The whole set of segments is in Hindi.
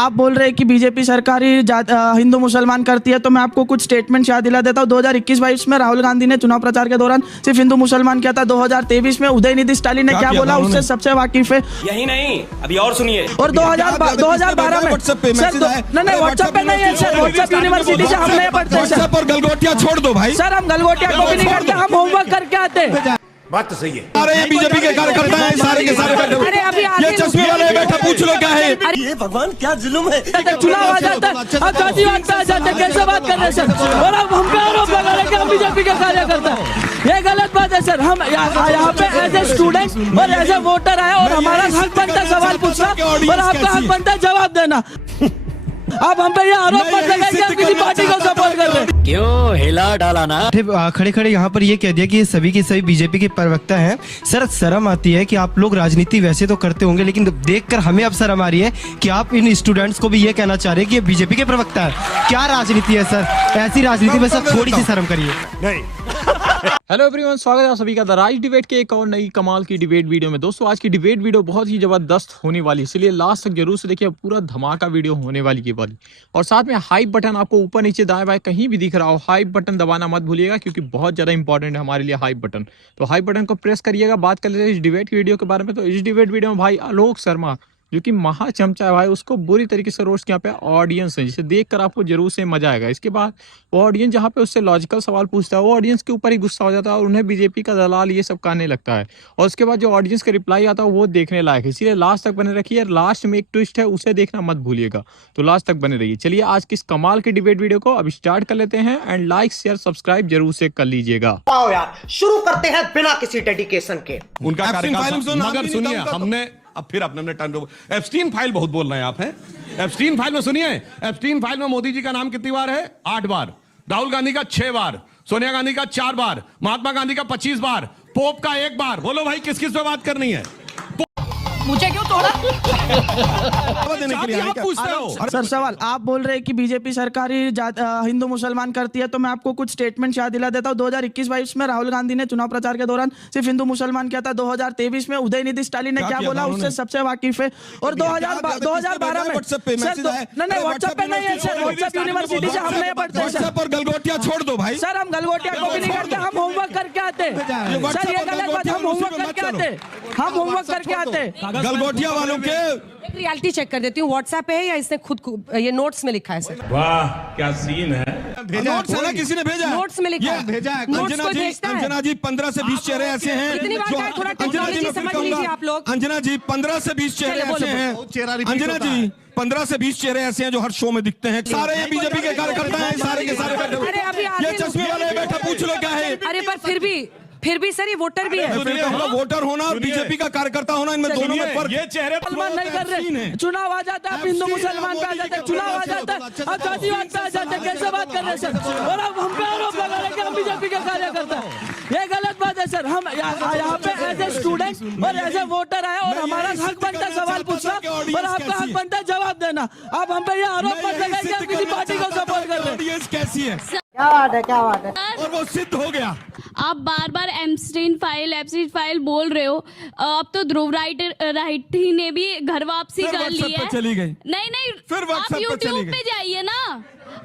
आप बोल रहे हैं कि बीजेपी सरकार ही हिंदू मुसलमान करती है, तो मैं आपको कुछ स्टेटमेंट याद दिला देता हूँ। 2021-22 में राहुल गांधी ने चुनाव प्रचार के दौरान सिर्फ हिंदू मुसलमान किया था। 2023 में उदयनिधि स्टालिन ने क्या बोला उससे सबसे वाकिफ है। यही नहीं, अभी और सुनिए। और 2012 में व्हाट्सएप पे मैसेज आया। नहीं व्हाट्सएप पे नहीं है सर, व्हाट्सएप यूनिवर्सिटी से हम नहीं पढ़ते सर। और गलगोटिया छोड़ दो भाई सर, हम गलगोटिया को भी नहीं करते, हम होमवर्क करके आते हैं। बात तो सही है। अरे ये बीजेपी के कार्यकर्ता हैं सारे के सारे बैठे। अरे अभी ये चश्मे वाले बैठा, पूछ लो क्या है। ये भगवान क्या जुल्म है। चुनाव आ जाता है, अब जाति बात पे आ जाते हैं, कैसे बात कर रहे हैं सर। और अब हम पे आरोप लगा रहे हैं कि हम बीजेपी के कार्यकर्ता हैं। ये गलत बात है सर। हम यहाँ पे एज ए स्टूडेंट और एज ए वोटर आए और हमारा हक बनता है सवाल पूछना और आपका हक बनता है जवाब देना। अब हम पे ये आरोप मत लगाइए कि आप किसी पार्टी को सपोर्ट कर रहे हैं। क्यों हिला डाला ना। खड़े खड़े यहाँ पर ये कह दिया कि ये सभी के सभी बीजेपी के प्रवक्ता हैं। सर शर्म आती है कि आप लोग राजनीति वैसे तो करते होंगे, लेकिन देखकर हमें अब शर्म आ रही है कि आप इन स्टूडेंट्स को भी ये कहना चाह रहे हैं कि ये बीजेपी के प्रवक्ता है। क्या राजनीति है सर, ऐसी राजनीति में सर थोड़ी सी शर्म करिए। नहीं। हेलो एवरीवन, स्वागत है आप सभी का द राज डिबेट के एक और नई कमाल की डिबेट वीडियो में। दोस्तों आज की डिबेट वीडियो बहुत ही जबरदस्त होने वाली है, इसलिए लास्ट तक जरूर से देखिए, पूरा धमाका वीडियो होने वाली है। और साथ में हाइप बटन आपको ऊपर नीचे दाएं बाएं कहीं भी दिख रहा हो, हाइप बटन दबाना मत भूलिएगा, क्योंकि बहुत ज्यादा इंपॉर्टेंट है हमारे लिए हाइप बटन। तो हाइप बटन को प्रेस करिएगा। बात कर लेते हैं इस डिबेट की वीडियो के बारे में। तो इस डिबेट वीडियो में भाई आलोक शर्मा जो कि महा चमचा है भाई, उसको बुरी तरीके से रोस्ट यहाँ पे ऑडियंस है, जिसे देखकर आपको जरूर से मजा आएगा। इसके बाद वो ऑडियंस जहाँ पे उससे लॉजिकल सवाल पूछता है, वो ऑडियंस के ऊपर ही गुस्सा हो जाता है और उन्हें बीजेपी का दलाल ये सब कहने लगता है। और उसके बाद जो ऑडियंस का रिप्लाई आता है वो देखने लायक है, इसीलिए लास्ट तक बने रखिए। लास्ट में एक ट्विस्ट है, उसे देखना मत भूलिएगा, तो लास्ट तक बने रहिए। चलिए आज की इस कमाल की डिबेट वीडियो को अब स्टार्ट कर लेते हैं एंड लाइक शेयर सब्सक्राइब जरूर से कर लीजिएगा। आओ यार शुरू करते हैं बिना किसी डेडिकेशन के। उनका कार्यकाल मगर सुनिए, हमने अब फिर अपने टर्न ओवर। एप्स्टीन फाइल बहुत बोल रहे हैं आप हैं। एप्स्टीन फाइल में सुनिए, एप्स्टीन फाइल में मोदी जी का नाम कितनी बार है? 8 बार। राहुल गांधी का 6 बार, सोनिया गांधी का 4 बार, महात्मा गांधी का 25 बार, पोप का 1 बार। बोलो भाई किस किस पे बात करनी है? मुझे क्यों तोड़ा? देने के लिए पूछते हो। सर सवाल, आप बोल रहे हैं कि बीजेपी सरकार ही हिंदू मुसलमान करती है, तो मैं आपको कुछ स्टेटमेंट याद दिला देता हूँ। 2021-22 में राहुल गांधी ने चुनाव प्रचार के दौरान सिर्फ हिंदू मुसलमान किया था। 2023 में उदयनिधि स्टालिन ने क्या बोला उससे सबसे वाकिफ है। और 2012 में व्हाट्सएप पे मैसेज आया। नहीं व्हाट्सएप पे नहीं है सर, व्हाट्सएप यूनिवर्सिटी से हम नहीं पढ़ते सर। और गलगोटिया छोड़ दो भाई। सर, हम गलगोटिया को भी नहीं करते, हम होमवर्क करके आते हैं। सर ये गलत बात, हम होमवर्क करके आते हैं, हम होमवर्क करके आते हैं। गलगोटिया वालों के एक रियलिटी चेक कर देती हूँ, व्हाट्सएप पे है या इसने खुद ये नोट्स में लिखा है सर? वाह क्या सीन है। नोट्स है ना, किसी ने भेजा? नोट्स में लिखा है, भेजा है। अंजना जी 15 से 20 चेहरे ऐसे हैं। इतनी बार कहा, थोड़ा टेक्नोलॉजी समझ लीजिए आप लोग। अंजना जी 15 से 20 चेहरे ऐसे हैं। अंजना जी 15 से 20 चेहरे ऐसे हैं जो हर शो में दिखते हैं। सारे ये बीजेपी के कार्यकर्ता हैं सारे के सारे बैठे। अरे अभी ये चश्मे वाले बैठा, पूछ लो क्या है। अरे पर फिर भी सर ये वोटर भी है। वोटर होना और बीजेपी का कार्यकर्ता होना, इनमें दोनों में फर्क। ये चेहरे मुसलमान नहीं कर रहे। चुनाव आ जाता है, हिंदू मुसलमान पे आ जाते हैं। चुनाव आ जाता है, अब जाति बात पे आ जाते हैं, कैसे बात कर रहे हैं सर। और अब हम पे आरोप लगा रहे हैं कि हम बीजेपी के कार्यकर्ता हैं। ये गलत बात है सर। हम यहाँ पे एज ए स्टूडेंट और एज ए वोटर आए और हमारा हक बनता है सवाल पूछना और आपका हक बनता है जवाब देना। अब हम पे ये आरोप मत लगाइए कि आप किसी पार्टी को सपोर्ट कर रहे हैं। कैसी है? क्या बात है, क्या बात है। और वो सिद्ध हो गया। आप बार बार एप्स्टीन फाइल बोल रहे हो। अब तो ध्रुव राठी ने भी घर वापसी कर ली है। चली गई। नहीं फिर आप यूट्यूब पे जाइए ना,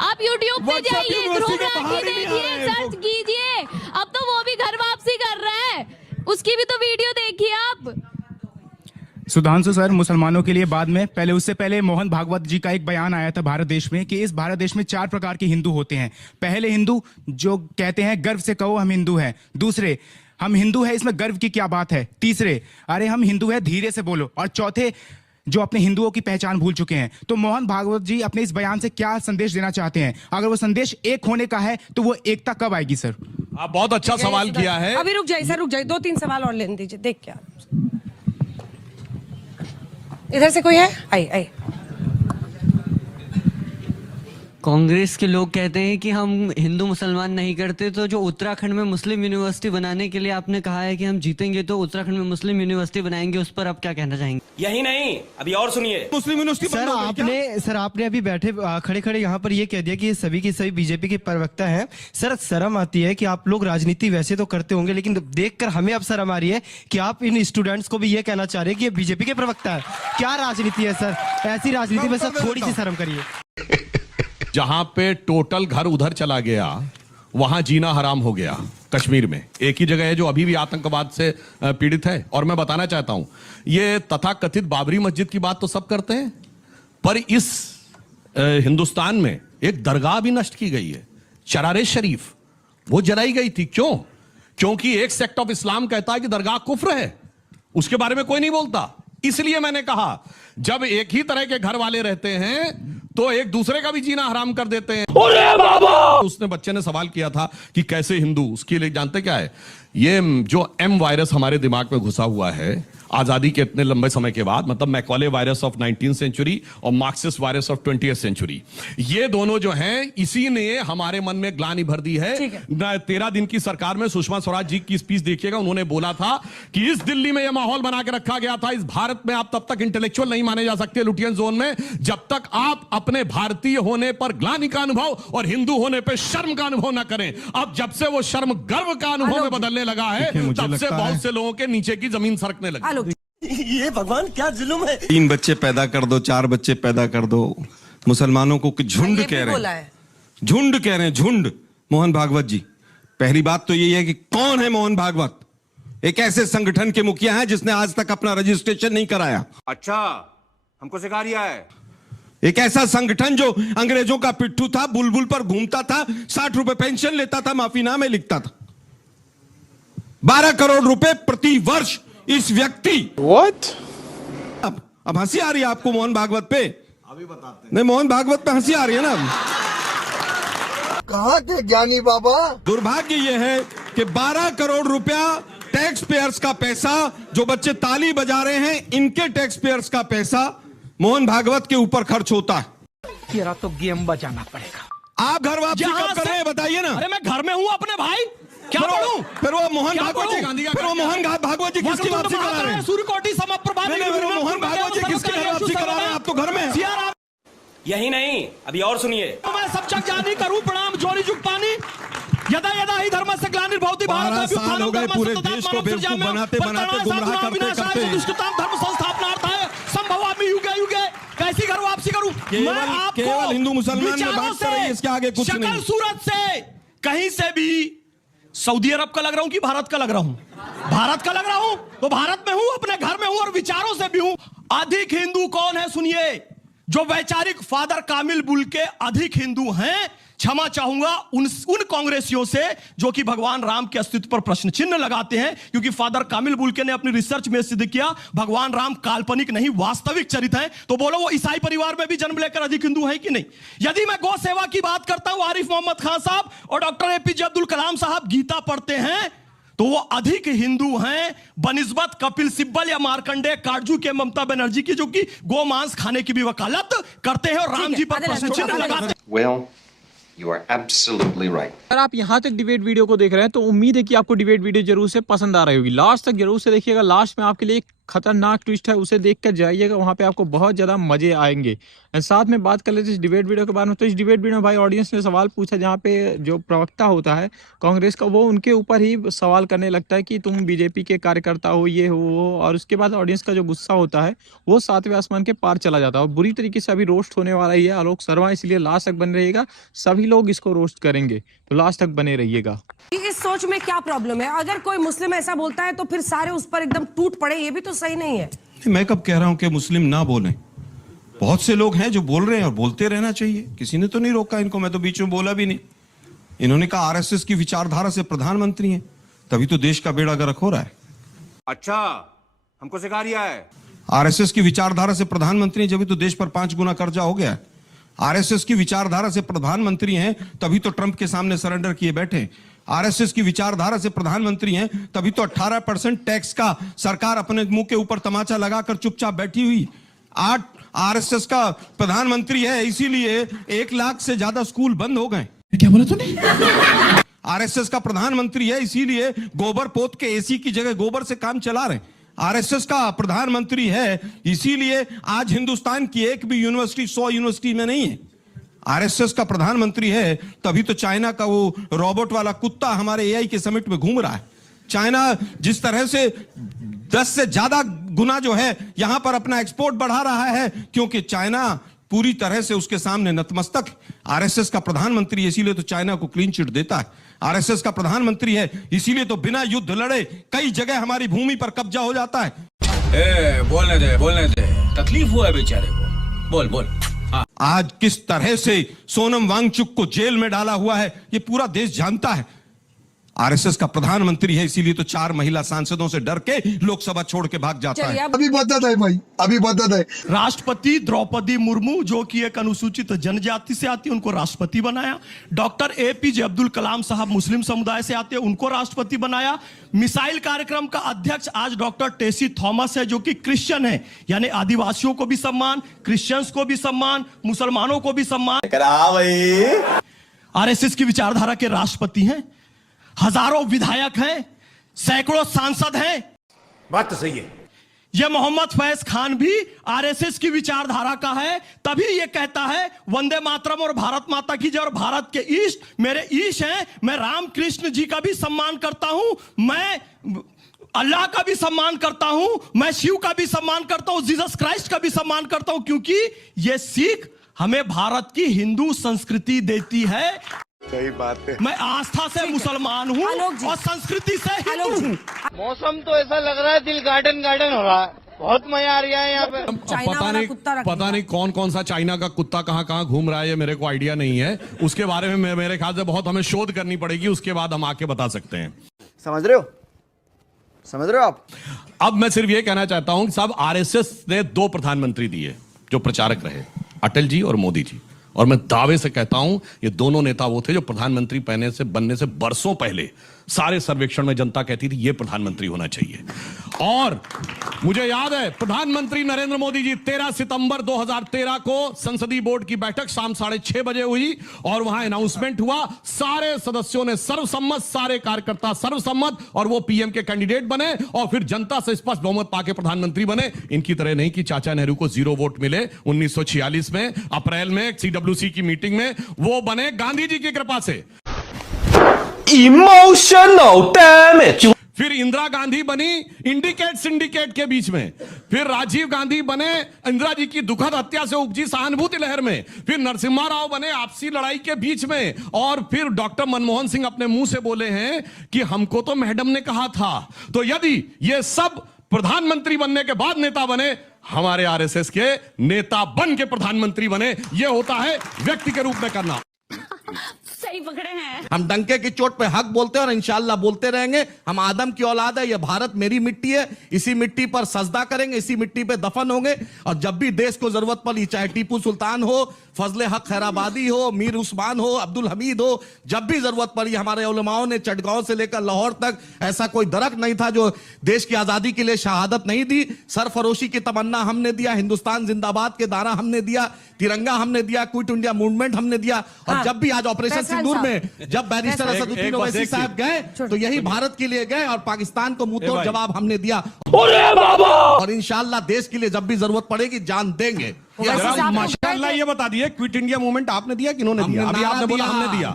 आप यूट्यूब पे जाइए, ध्रुव राठी देखिए, सर्च कीजिए। अब तो वो भी घर वापसी कर रहा है, उसकी भी तो वीडियो देखिए आप। सुधांशु सर, मुसलमानों के लिए बाद में, पहले उससे पहले मोहन भागवत जी का एक बयान आया था भारत देश में कि इस भारत देश में 4 प्रकार के हिंदू होते हैं। पहले हिंदू जो कहते हैं गर्व से कहो हम हिंदू हैं। दूसरे, हम हिंदू हैं इसमें गर्व की क्या बात है। तीसरे, अरे हम हिंदू हैं धीरे से बोलो। और चौथे, जो अपने हिंदुओं की पहचान भूल चुके हैं। तो मोहन भागवत जी अपने इस बयान से क्या संदेश देना चाहते हैं? अगर वो संदेश एक होने का है तो वो एकता कब आएगी सर? आप बहुत अच्छा सवाल किया है। अभी रुक जाइए सर, रुक जाइए, 2-3 सवाल और लेने दीजिए। देख क्या इधर से कोई है? आई कांग्रेस के लोग कहते हैं कि हम हिंदू मुसलमान नहीं करते, तो जो उत्तराखंड में मुस्लिम यूनिवर्सिटी बनाने के लिए आपने कहा है कि हम जीतेंगे तो उत्तराखंड में मुस्लिम यूनिवर्सिटी बनाएंगे, उस पर आप क्या कहना चाहेंगे? यही नहीं, अभी और सुनिए। मुस्लिम यूनिवर्सिटी सर आपने अभी बैठे खड़े खड़े यहाँ पर ये कह दिया कि ये सभी के सभी बीजेपी के प्रवक्ता हैं। सर शर्म आती है कि आप लोग राजनीति वैसे तो करते होंगे, लेकिन देखकर हमें अब शर्म आ रही है कि आप इन स्टूडेंट्स को भी ये कहना चाह रहे हैं कि ये बीजेपी के प्रवक्ता है। क्या राजनीति है सर? ऐसी राजनीति में सर थोड़ी सी शर्म करिए। जहां पे टोटल घर उधर चला गया, वहां जीना हराम हो गया। कश्मीर में एक ही जगह है जो अभी भी आतंकवाद से पीड़ित है। और मैं बताना चाहता हूं, ये तथाकथित बाबरी मस्जिद की बात तो सब करते हैं, पर इस हिंदुस्तान में एक दरगाह भी नष्ट की गई है, चरारे शरीफ, वो जलाई गई थी। क्यों? क्योंकि एक सेक्ट ऑफ इस्लाम कहता है कि दरगाह कुफ्र है, उसके बारे में कोई नहीं बोलता। इसलिए मैंने कहा, जब एक ही तरह के घर वाले रहते हैं तो एक दूसरे का भी जीना हराम कर देते हैं। अरे बाबा! उसने बच्चे ने सवाल किया था कि कैसे हिंदू, उसके लिए जानते क्या है? ये जो एम वायरस हमारे दिमाग में घुसा हुआ है आजादी के इतने लंबे समय के बाद, मतलब Macaulay virus of 19th century और Marxist virus of 20th century, ये दोनों जो हैं, इसी ने हमारे मन में ग्लानि भर दी है। 13 दिन की सरकार में सुषमा स्वराज जी की स्पीच देखिएगा, उन्होंने बोला था कि इस दिल्ली में यह माहौल बना के रखा गया था, इस भारत में आप तब तक इंटेलेक्चुअल नहीं माने जा सकते लुटियन जोन में, जब तक आप अपने भारतीय होने पर ग्लानि का अनुभव और हिंदू होने पर शर्म का अनुभव ना करें। अब जब से वो शर्म गर्व का अनुभव में बदलने लगा है, तब से बहुत से लोगों के नीचे की जमीन सरकने लगी। ये भगवान क्या जुल्म है। 3 बच्चे पैदा कर दो, 4 बच्चे पैदा कर दो। मुसलमानों को झुंड कह रहे हैं, झुंड कह रहे हैं, झुंड। मोहन भागवत जी, पहली बात तो यही है कि कौन है मोहन भागवत? एक ऐसे संगठन के मुखिया हैं जिसने आज तक अपना रजिस्ट्रेशन नहीं कराया। अच्छा, हमको सिखा रिया है। एक ऐसा संगठन जो अंग्रेजों का पिट्ठू था, बुलबुल पर घूमता था, 60 रुपए पेंशन लेता था, माफीनामे लिखता था। 12 करोड़ रुपए प्रति वर्ष इस व्यक्ति। What? अब हंसी आ रही है आपको मोहन भागवत पे? अभी बताते हैं। नहीं, मोहन भागवत पे हंसी आ रही है ना? कहाँ के ज्ञानी बाबा? दुर्भाग्य यह है कि 12 करोड़ रुपया टैक्स पेयर्स का पैसा, जो बच्चे ताली बजा रहे हैं, इनके टैक्स पेयर्स का पैसा मोहन भागवत के ऊपर खर्च होता है। तेरा तो गेम बजाना पड़ेगा। आप घर वापसी कब कर रहे हैं बताइए ना? अरे मैं घर में हूँ अपने भाई, क्या पढ़ूं? फिर वो मोहन भागवत जी, फिर वो मोहन भागवत जी किसकी वापसी करा रहे हैं? सूर्यकोटि समप्रभा मोहन भागवत जी किसकी वापसी करा रहे हैं? आप तो घर में। यही नहीं, अभी और सुनिए। मैं सब चक जानी करूं प्रणाम जोरी जुग पानी, यदा यदा ही धर्म से ग्लानिर्भवति भारत। 12 साल हो गए पूरे देश को बेवकूफ बनाते बनाते, गुमराह करते करते। धर्म संस्थापनार्थाय संभवामि युगे युगे। कैसी घर वापसी करूं? केवल हिंदू मुसलमान में बात कर रही है, इसके आगे कुछ नहीं। शक्ल सूरत से कहीं से भी सऊदी अरब का लग रहा हूं कि भारत का लग रहा हूं? भारत का लग रहा हूं तो भारत में हूं, अपने घर में हूं और विचारों से भी हूं। अधिक हिंदू कौन है सुनिए? जो वैचारिक फादर कामिल बुल के अधिक हिंदू हैं। क्षमा चाहूंगा उन कांग्रेसियों से जो कि भगवान राम के अस्तित्व पर प्रश्न चिन्ह लगाते हैं, क्योंकि फादर कामिल बुल के ने अपनी रिसर्च में सिद्ध किया भगवान राम काल्पनिक नहीं वास्तविक चरित्र हैं। तो बोलो वो ईसाई परिवार में भी जन्म लेकर अधिक हिंदू हैं कि नहीं? यदि मैं गौ सेवा की बात करता हूं, आरिफ मोहम्मद खान साहब और डॉक्टर एपीजे अब्दुल कलाम साहब गीता पढ़ते हैं, तो वो अधिक हिंदू हैं बनिस्बत कपिल सिब्बल या मार्कंडेय काटजू के ममता बनर्जी की, जो कि गो मांस खाने की भी वकालत करते हैं और राम जी पर प्रश्न चिन्ह लगाते हैं। You are absolutely right. अगर आप यहाँ तक डिबेट वीडियो को देख रहे हैं तो उम्मीद है कि आपको डिबेट वीडियो जरूर से पसंद आ रही होगी। लास्ट तक जरूर से देखिएगा, लास्ट में आपके लिए एक खतरनाक ट्विस्ट है, उसे देख कर जाइएगा, वहाँ पे आपको बहुत ज़्यादा मजे आएंगे। साथ में बात कर लेते इस डिबेट वीडियो के बारे में। तो इस डिबेट वीडियो में भाई ऑडियंस ने सवाल पूछा, जहाँ पे जो प्रवक्ता होता है कांग्रेस का, वो उनके ऊपर ही सवाल करने लगता है कि तुम बीजेपी के कार्यकर्ता हो, ये हो वो, और उसके बाद ऑडियंस का जो गुस्सा होता है वो 7वें आसमान के पार चला जाता है और बुरी तरीके से अभी रोस्ट होने वाला ही है आलोक शर्मा। इसलिए लास्ट तक बने रहिएगा, सभी लोग इसको रोस्ट करेंगे, तो लास्ट तक बने रहिएगा। इस सोच में क्या प्रॉब्लम है? अगर कोई मुस्लिम ऐसा बोलता है तो फिर सारे उस पर एकदम टूट पड़े, ये भी तो सही नहीं है। मैं कब कह रहा हूं कि मुस्लिम ना बोलें? बहुत से लोग हैं जो बोल रहे हैं और बोलते रहना चाहिए, किसी ने तो नहीं रोका इनको। मैं तो बीच में बोला भी नहीं। इन्होंने कहा आरएसएस की विचारधारा से प्रधानमंत्री हैं, तभी तो देश का बेड़ा गर्क हो रहा है। अच्छा, हमको सिखा रिया है। आरएसएस की विचारधारा से प्रधानमंत्री हैं, जब तो देश पर 5 गुना कर्जा हो गया है। आरएसएस की विचारधारा से प्रधानमंत्री हैं, तभी तो ट्रंप के सामने सरेंडर किए बैठे। आरएसएस की विचारधारा से प्रधानमंत्री हैं, तभी तो 18% टैक्स का सरकार अपने मुंह के ऊपर तमाचा लगाकर चुपचाप बैठी हुई। आरएसएस का प्रधानमंत्री है, इसीलिए 1 लाख से ज्यादा स्कूल बंद हो गए। क्या बोला तूने? आरएसएस का प्रधानमंत्री है, इसीलिए गोबर पोत के एसी की जगह गोबर से काम चला रहे हैं। आरएसएस का प्रधानमंत्री है, इसीलिए आज हिंदुस्तान की एक भी यूनिवर्सिटी 100 यूनिवर्सिटी में नहीं है। आरएसएस का प्रधानमंत्री है, तभी तो चाइना का वो रोबोट वाला कुत्ता हमारे एआई के समिट में घूम रहा है। चाइना जिस तरह से 10 से ज्यादा गुना जो है यहां पर अपना एक्सपोर्ट बढ़ा रहा है, क्योंकि चाइना पूरी तरह से उसके सामने नतमस्तक। आरएसएस का प्रधानमंत्री है, इसीलिए तो चाइना को क्लीन चिट देता है। आरएसएस का प्रधानमंत्री है, इसीलिए तो बिना युद्ध लड़े कई जगह हमारी भूमि पर कब्जा हो जाता है। बोलने दे तकलीफ हुआ है बेचारे को, बोल। आज किस तरह से सोनम वांगचुक को जेल में डाला हुआ है, यह पूरा देश जानता है। आरएसएस का प्रधानमंत्री है, इसीलिए तो 4 महिला सांसदों से डर के लोकसभा छोड़ के भाग जाता है। अभी बदत है भाई, अभी बदत है। राष्ट्रपति द्रौपदी मुर्मू, जो कि एक अनुसूचित जनजाति से आती है, उनको राष्ट्रपति बनाया। डॉक्टर एपीजे अब्दुल कलाम साहब मुस्लिम समुदाय से आते हैं, उनको राष्ट्रपति बनाया। मिसाइल कार्यक्रम का अध्यक्ष आज डॉक्टर टेसी थॉमस है, जो कि क्रिश्चियन है, यानी आदिवासियों को भी सम्मान, क्रिश्चियंस को भी सम्मान, मुसलमानों को भी सम्मान। आरएसएस की विचारधारा के राष्ट्रपति हैं। हजारों विधायक हैं, सैकड़ों सांसद हैं। बात तो सही है। यह मोहम्मद फैज खान भी आरएसएस की विचारधारा का है, तभी यह कहता है वंदे मातरम और भारत माता की जय। और भारत के ईश मेरे ईश हैं। मैं राम कृष्ण जी का भी सम्मान करता हूं, मैं अल्लाह का भी सम्मान करता हूं, मैं शिव का भी सम्मान करता हूं, जीसस क्राइस्ट का भी सम्मान करता हूं, क्योंकि यह सीख हमें भारत की हिंदू संस्कृति देती है। सही बात है। मैं आस्था से मुसलमान हूँ और संस्कृति से हिंदू हूँ। मौसम तो ऐसा लग रहा है दिल गार्डन हो रहा है, बहुत मजा आ रहा है यहाँ पे। पता नहीं कौन सा चाइना का कुत्ता कहाँ घूम रहा है, ये मेरे को आइडिया नहीं है। उसके बारे में मेरे ख्याल से बहुत हमें शोध करनी पड़ेगी, उसके बाद हम आके बता सकते हैं। समझ रहे हो आप? अब मैं सिर्फ ये कहना चाहता हूं कि साहब, आरएसएस ने 2 प्रधानमंत्री दिए जो प्रचारक रहे, अटल जी और मोदी जी। और मैं दावे से कहता हूं ये दोनों नेता वो थे जो प्रधानमंत्री बनने से बरसों पहले सारे सर्वेक्षण में जनता कहती थी ये प्रधानमंत्री होना चाहिए। और मुझे याद है प्रधानमंत्री नरेंद्र मोदी जी 13 सितंबर 2013 को संसदीय बोर्ड की बैठक शाम 6:30 बजे हुई और वहां अनाउंसमेंट हुआ। सारे सदस्यों ने सर्वसम्मत, सारे कार्यकर्ता सर्वसम्मत, और वो पीएम के कैंडिडेट बने और फिर जनता से स्पष्ट बहुमत पाके प्रधानमंत्री बने। इनकी तरह नहीं कि चाचा नेहरू को 0 वोट मिले 1946 में अप्रैल में सीडब्ल्यूसी की मीटिंग में, वो बने गांधी जी की कृपा से। Emotional damage. फिर इंदिरा गांधी बनी इंडिकेट सिंडिकेट के बीच में, फिर राजीव गांधी बने इंदिरा जी की दुखद हत्या से उपजी सहानुभूति लहर में, फिर नरसिम्हा राव बने आपसी लड़ाई के बीच में, और फिर डॉक्टर मनमोहन सिंह अपने मुंह से बोले हैं कि हमको तो मैडम ने कहा था। तो यदि ये सब प्रधानमंत्री बनने के बाद नेता बने, हमारे आरएसएस के नेता बन के प्रधानमंत्री बने। यह होता है व्यक्ति के रूप में करना। सही पकड़े हैं। हम डंके की चोट पे हक बोलते हैं और इंशाल्लाह बोलते रहेंगे। हम आदम की औलाद है, यह भारत मेरी मिट्टी है, इसी मिट्टी पर सजदा करेंगे, इसी मिट्टी पे दफन होंगे। और जब भी देश को जरूरत पड़ी, चाहे टीपू सुल्तान हो, फजले हक खैराबादी हो, मीर उस्मान हो, अब्दुल हमीद हो, जब भी जरूरत पड़ी हमारे उलमाओं ने चटगांव से लेकर लाहौर तक ऐसा कोई दरख्त नहीं था जो देश की आजादी के लिए शहादत नहीं दी। सरफरोशी की तमन्ना हमने दिया, हिंदुस्तान जिंदाबाद के दाना हमने दिया, तिरंगा हमने दिया, क्विट इंडिया मूवमेंट हमने दिया। और जब भी आज ऑपरेशन सिंदूर में जब बैरिस्टर असदुद्दीन ओवैसी साहब गए तो यही भारत के लिए गए और पाकिस्तान को मुंहतोड़ जवाब हमने दिया। और इंशाल्लाह देश के लिए जब भी जरूरत पड़ेगी जान देंगे। माशाअल्लाह ये बता दिए क्विट इंडिया मूवमेंट आपने दिया किन्होंने दिया? अभी आपने बोला हमने दिया।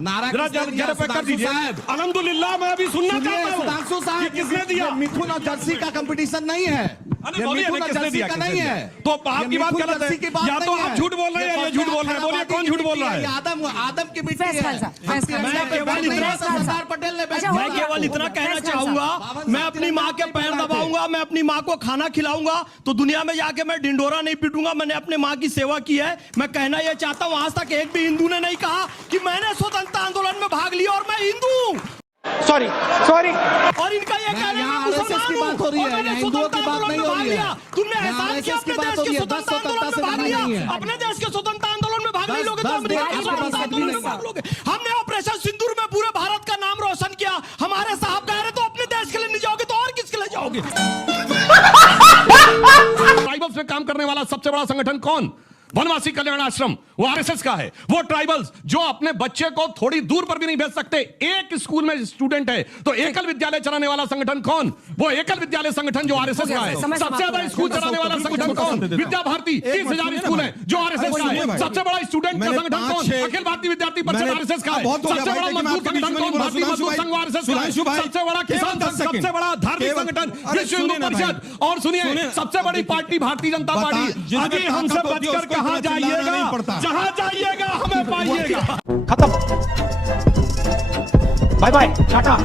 अल्हम्दुलिल्लाह मैं अभी सुनना चाहता हूं सुधांशु साहब किसने दिया? मिथुन और जर्सी का कंपटीशन नहीं है, मिथुन और जर्सी का नहीं है। तो आपकी बात गलत है, या तो आप झूठ बोल रहे हैं या ये झूठ बोल रहे हैं। बोलिए कौन झूठ बोल रहा है? आदम की मिट्टी है। सरदार पटेल ने मैं केवल इतना कहना चाहूंगा, मैं अपनी माँ के पैर दबाऊंगा, मैं अपनी माँ को खाना खिलाऊंगा, तो दुनिया में जाके मैं डिंडोरा नहीं पीटूंगा। मैंने अपने माँ की सेवा की है। मैं कहना यह चाहता हूं, आज तक एक भी हिंदू ने नहीं कहा कि मैंने स्वतंत्रता आंदोलन में भाग लिया और मैं हिंदू हूं। सॉरी और इनका यह कहना है मुसलमान की बात हो रही है, हिंदुओं की बात नहीं हो रही है। तुमने एहसास किया अपने देश के स्वतंत्रता आंदोलन में भाग लिया, अपने देश के स्वतंत्रता आंदोलन में भाग नहीं लोगे तो अमेरिका के स्वतंत्रता आंदोलन में भाग लोगे। हमने ऑपरेशन सिंदूर में पूरे भारत का नाम रोशन किया। हमारे साहब कह रहे तो अपने देश के लिए नहीं जाओगे तो और किसके लिए जाओगे? ट्राइबल्स में काम करने वाला सबसे बड़ा संगठन कौन? वनवासी कल्याण आश्रम, वो आरएसएस का है। वो ट्राइबल्स जो अपने बच्चे को थोड़ी दूर पर भी नहीं भेज सकते, एक स्कूल में स्टूडेंट है तो एकल विद्यालय चलाने वाला संगठन कौन? वो एकल विद्यालय संगठन जो आरएसएस का है। सबसे ज्यादा स्कूल चलाने वाला संगठन कौन? विद्या भारती, 30,000 स्कूल है जो आरएसएस का है। सबसे बड़ा स्टूडेंट का संगठन कौन? अखिल भारतीय विद्यार्थी परिषद आरएसएस का है। सबसे बड़ा मजदूर संगठन कौन? भारतीय मजदूर संघ आरएसएस का है। सबसे बड़ा किसान संघ, सबसे बड़ा धार्मिक संगठन विश्व हिंदू परिषद। और सुनिए, सबसे बड़ी पार्टी भारतीय जनता पार्टी। अभी हमसे बचकर कहां जाइएगा? जहां जाइएगा हमें पाइएगा। खत्म, बाय बाय, टाटा।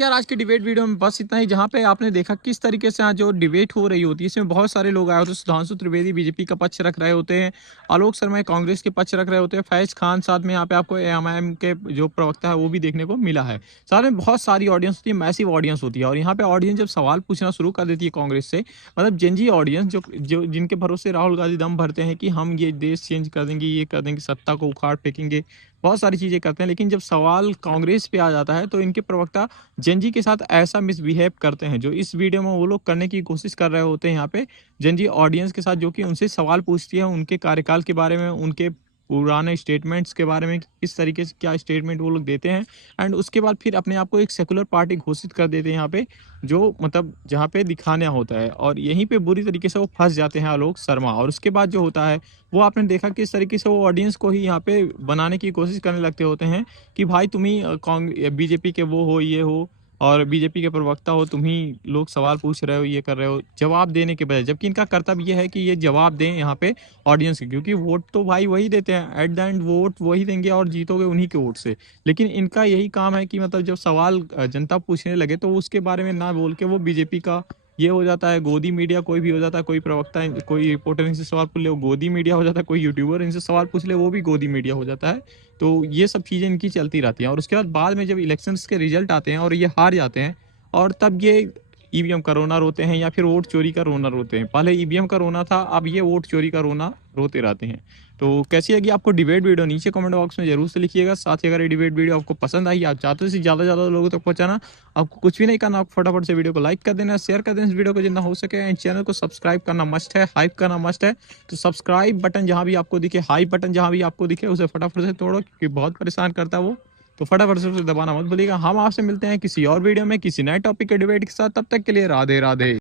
यार आज की डिबेट वीडियो में बस इतना ही, जहां पे आपने देखा किस तरीके से जो डिबेट हो रही होती है इसमें बहुत सारे लोग आए होते हैं। सुधांशु त्रिवेदी बीजेपी का पक्ष रख रहे होते हैं, आलोक शर्मा कांग्रेस के पक्ष रख रहे होते हैं, फैज खान साथ में यहाँ पे आपको एएमआईएम के जो प्रवक्ता है वो भी देखने को मिला है। साथ में बहुत सारी ऑडियंस होती है, मैसिव ऑडियंस होती है। और यहाँ पे ऑडियंस जब सवाल पूछना शुरू कर देती है कांग्रेस से, मतलब जेनजी ऑडियंस जो जिनके भरोसे राहुल गांधी दम भरते हैं कि हम ये देश चेंज कर देंगे, ये कर देंगे, सत्ता को उखाड़ फेंकेंगे, बहुत सारी चीज़ें करते हैं। लेकिन जब सवाल कांग्रेस पे आ जाता है तो इनके प्रवक्ता जेनजी के साथ ऐसा मिसबिहेव करते हैं जो इस वीडियो में वो लोग करने की कोशिश कर रहे होते हैं यहाँ पे जेनजी ऑडियंस के साथ, जो कि उनसे सवाल पूछती है उनके कार्यकाल के बारे में, उनके पुराने स्टेटमेंट्स के बारे में, किस तरीके से क्या स्टेटमेंट वो लोग देते हैं। एंड उसके बाद फिर अपने आप को एक सेकुलर पार्टी घोषित कर देते हैं यहाँ पे, जो मतलब जहाँ पे दिखाना होता है। और यहीं पे बुरी तरीके से वो फंस जाते हैं आलोक शर्मा। और उसके बाद जो होता है वो आपने देखा किस तरीके से वो ऑडियंस को ही यहाँ पे बनाने की कोशिश करने लगते होते हैं कि भाई तुम ही बीजेपी के वो हो, ये हो, और बीजेपी के प्रवक्ता हो, तुम ही लोग सवाल पूछ रहे हो, ये कर रहे हो, जवाब देने के बजाय। जबकि इनका कर्तव्य ये है कि ये जवाब दें यहाँ पे ऑडियंस के, क्योंकि वोट तो भाई वही देते हैं, एट द एंड वोट वही देंगे और जीतोगे उन्हीं के वोट से। लेकिन इनका यही काम है कि मतलब जब सवाल जनता पूछने लगे तो उसके बारे में ना बोल के वो बीजेपी का ये हो जाता है, गोदी मीडिया कोई भी हो जाता है, कोई प्रवक्ता कोई रिपोर्टर इनसे सवाल पूछ ले वो गोदी मीडिया हो जाता है, कोई यूट्यूबर इनसे सवाल पूछ ले वो भी गोदी मीडिया हो जाता है। तो ये सब चीज़ें इनकी चलती रहती हैं। और उसके बाद में जब इलेक्शंस के रिजल्ट आते हैं और ये हार जाते हैं, और तब ये ईवीएम का रोना रोते हैं या फिर वोट चोरी का रोना रोते हैं। पहले ईवीएम का रोना था, अब ये वोट चोरी का रोना रोते रहते हैं। तो कैसी लगी आपको डिबेट वीडियो नीचे कमेंट बॉक्स में जरूर से लिखिएगा। साथ ही अगर ये डिबेट वीडियो आपको पसंद आई, आप चाहते हो ज़्यादा लोगों तक पहुंचाना, आपको कुछ भी नहीं करना, आप फटाफट से वीडियो को लाइक कर देना, शेयर कर देना इस वीडियो को जितना हो सके। एंड चैनल को सब्सक्राइब करना मस्ट है, हाइप करना मस्ट है। तो सब्सक्राइब बटन जहाँ भी आपको दिखे, हाइप बटन जहाँ भी आपको दिखे, उसे फटाफट से तोड़ो क्योंकि बहुत परेशान करता है वो। तो फटाफट से उसे दबाना मत भूलिएगा। हम आपसे मिलते हैं किसी और वीडियो में किसी नए टॉपिक के डिबेट के साथ। तब तक के लिए राधे राधे।